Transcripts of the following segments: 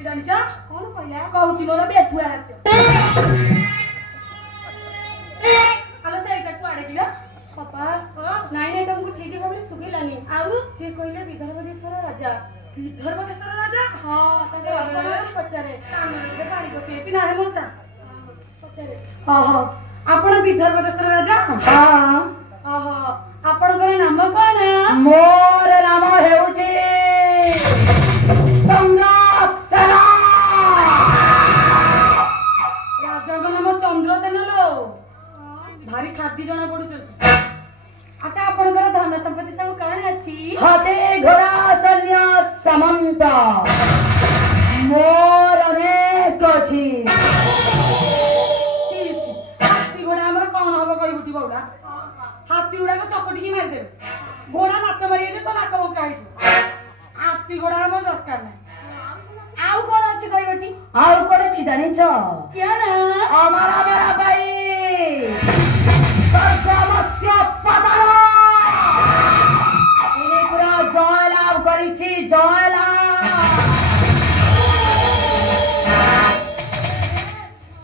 कहूची जानिचा कोन कहला कहूची मोर बेठुआ हाच आलो से एकटू आडे किला पापा नाही नाही तुमको ठीक भाबरे सुबिलानी आउ से कहले विदर्भदेशर राजा विदर्भदेशर राजा हां ताके बाबा पचारे कामरे पानी को पीती नाही मोसा पचारे हां हां आपण विदर्भदेशर राजा हां ओहो आपणकर नाम कोन मोर नाम हेउची चंद्रसेन राजा नाम चंद्रसेन लो भारी खादी जणा पडुछ अच्छा आपणकर धन संपत्ति सब काण अछि हाथी घोड़ा सैन्य समंत मोर अनेक अछि हाथी घोड़ा हमर कोन हबो कहि बुटी बौला हाथी उड़ा को चपटी की मार दे घोड़ा नाक मारी दे तो नाक बंका है हाथी घोड़ा हमर दरकार नै आउ कोन अछि कहि बटी आउ कोन अछि जानि छ केन हमारा मेरा भाई सर्वमत्य पतन इने पूरा जय लाभ करी छी जय लाभ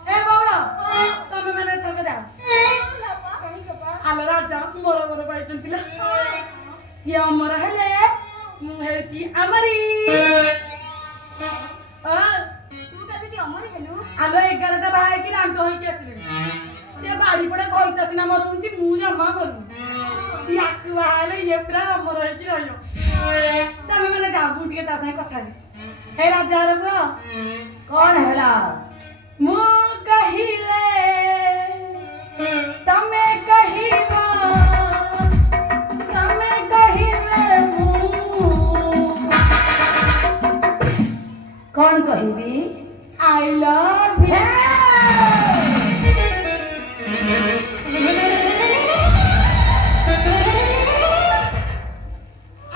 ए बौला तमे माने थके जा आलो राजा मोर मोर पाइछन तिला सी अमर हेले मु हेची अमरी तू कभी अमरी हेलु आलो 11 टा भाई की रांट होई के आसले से बाड़ी पड़े कहता सिना मरुंती मु जमा करू सी आकु वाले ये पूरा अमर हेची रहियो तमे माने जा बुट के ता सही कथा हे राजा रे कोन हैला मु कहिले तमे कहिबा तमे कहिले कौन कहिबी आई लव यू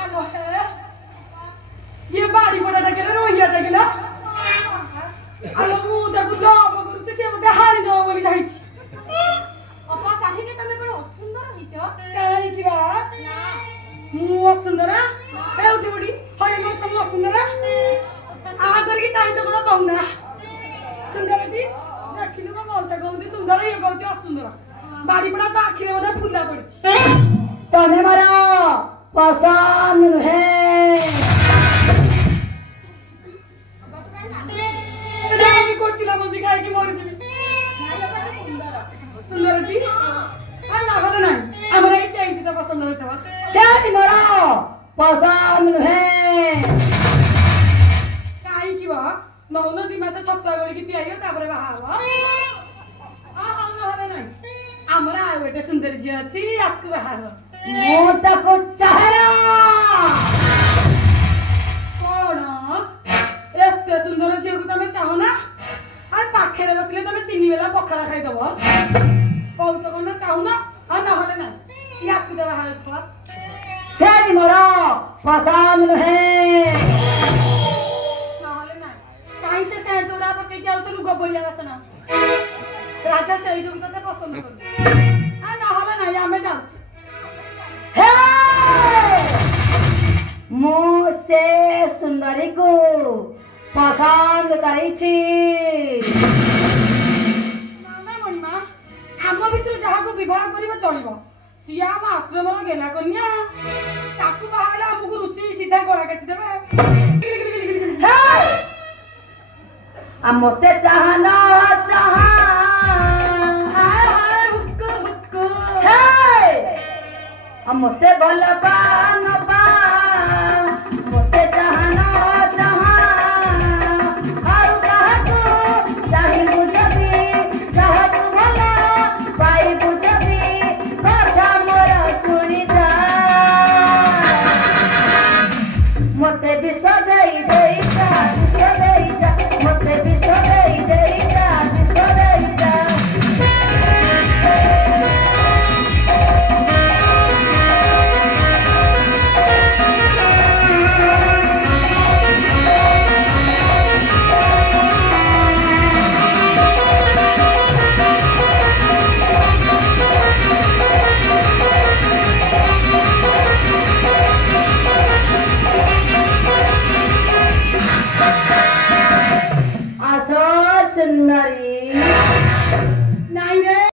आलो है ये बाड़ी पड़ा लगेला रोहिया लगेला आलो मु ताकू लव करूते से मते हारी दो बोली जाईची अपा काहे के तमे कोन सुंदर हिचो काहे की बात मु सुंदर ए उठी उठी होय मो सम सुंदर आ कर के चाहि तो कोन कहना सुंदर जी देखिलु को मोलता कहउती सुंदर ये कहउती असुंदर बाड़ी पड़ा तो आखिरे मने फुला पड़ी तने मारा पसंद है देखि कोचिला मजी खाए की मर जी सुंदर जी अन्ना हद नहीं हमरा ई टेंटी तो पसंद होतवा सेट मारा पसंद है काई की बा नौनो दी मासे छप्पा गोली की पियाइयो तापरे बाहावा आ हम हद नहीं हमरा आ बेटे सुंदर जी अछि आकु बाहावा मोटा को चाहरा कोन एते सुंदर जी को तमे चाहो ना आ पाखेरे बसले तमे तीन बेला पखरा खाइ दबो कौन तो कोन चाहो ना आ न हले ना या आकु देवा हाल पर सेरी मोरा पसंद है ना हले ना काई से सेर तोरा पके जाऊ तो लुगा बोलिया रसना राजा सेई जो तो पसंद कर आ न हले ना या में जाऊ मो से सुंदरी को पसंद करी छी ना मणिमा आम भितर जहा को विवाह करिबा चलिबो सिया हम आश्रम रो गेला कन्या ताकू बाहला हमकु रुसी सीधा गोळा काटी देबे आ मते चाहना चाहा हुक्को हुक्को हे आ मते भल पान